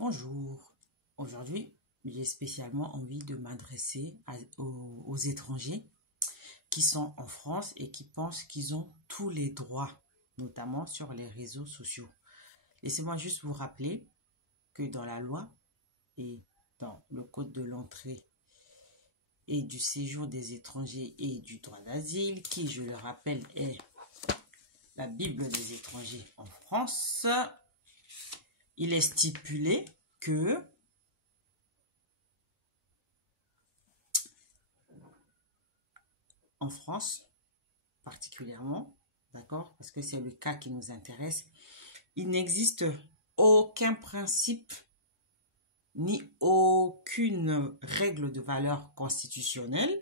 Bonjour. Aujourd'hui, j'ai spécialement envie de m'adresser aux étrangers qui sont en France et qui pensent qu'ils ont tous les droits, notamment sur les réseaux sociaux. Laissez-moi juste vous rappeler que dans la loi et dans le code de l'entrée et du séjour des étrangers et du droit d'asile, qui, je le rappelle, est la Bible des étrangers en France, il est stipulé que en France, particulièrement, d'accord, parce que c'est le cas qui nous intéresse, il n'existe aucun principe ni aucune règle de valeur constitutionnelle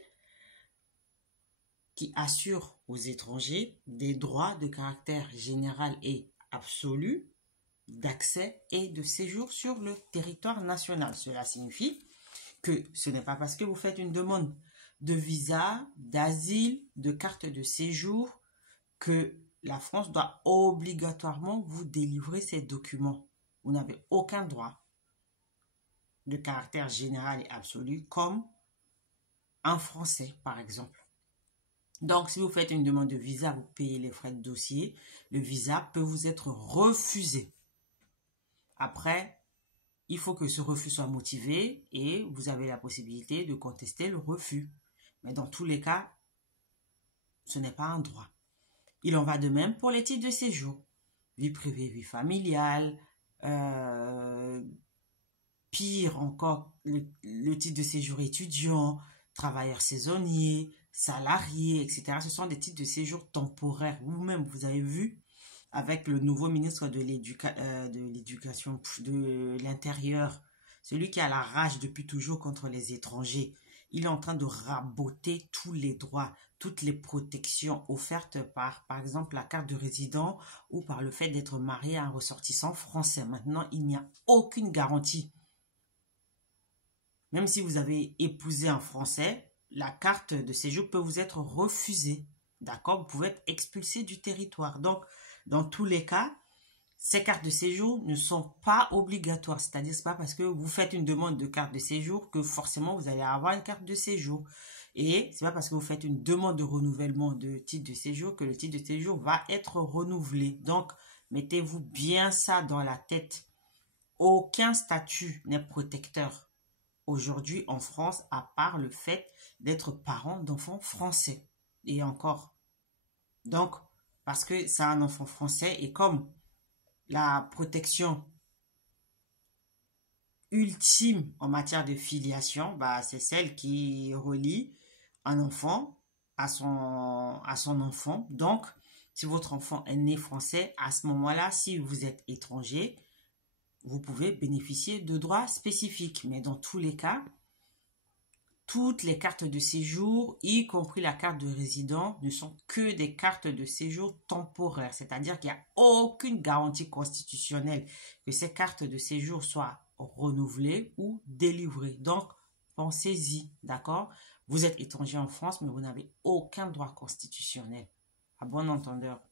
qui assure aux étrangers des droits de caractère général et absolu d'accès et de séjour sur le territoire national. Cela signifie que ce n'est pas parce que vous faites une demande de visa, d'asile, de carte de séjour que la France doit obligatoirement vous délivrer ces documents. Vous n'avez aucun droit de caractère général et absolu comme un Français, par exemple. Donc, si vous faites une demande de visa, vous payez les frais de dossier, le visa peut vous être refusé. Après, il faut que ce refus soit motivé et vous avez la possibilité de contester le refus. Mais dans tous les cas, ce n'est pas un droit. Il en va de même pour les titres de séjour. Vie privée, vie familiale, pire encore, le titre de séjour étudiant, travailleur saisonnier, salarié, etc. Ce sont des titres de séjour temporaires. Vous-même, vous avez vu avec le nouveau ministre de l'éducation, de l'Intérieur, celui qui a la rage depuis toujours contre les étrangers. Il est en train de raboter tous les droits, toutes les protections offertes par exemple, la carte de résident ou par le fait d'être marié à un ressortissant français. Maintenant, il n'y a aucune garantie. Même si vous avez épousé un Français, la carte de séjour peut vous être refusée. D'accord? Vous pouvez être expulsé du territoire. Donc, dans tous les cas, ces cartes de séjour ne sont pas obligatoires. C'est-à-dire, ce n'est pas parce que vous faites une demande de carte de séjour que forcément vous allez avoir une carte de séjour. Et ce n'est pas parce que vous faites une demande de renouvellement de titre de séjour que le titre de séjour va être renouvelé. Donc, mettez-vous bien ça dans la tête. Aucun statut n'est protecteur aujourd'hui en France, à part le fait d'être parent d'enfants français. Et encore. Donc, parce que c'est un enfant français et comme la protection ultime en matière de filiation, bah, c'est celle qui relie un enfant à son enfant. Donc, si votre enfant est né français, à ce moment-là, si vous êtes étranger, vous pouvez bénéficier de droits spécifiques. Mais dans tous les cas, toutes les cartes de séjour, y compris la carte de résident, ne sont que des cartes de séjour temporaires. C'est-à-dire qu'il n'y a aucune garantie constitutionnelle que ces cartes de séjour soient renouvelées ou délivrées. Donc, pensez-y, d'accord? Vous êtes étranger en France, mais vous n'avez aucun droit constitutionnel. À bon entendeur.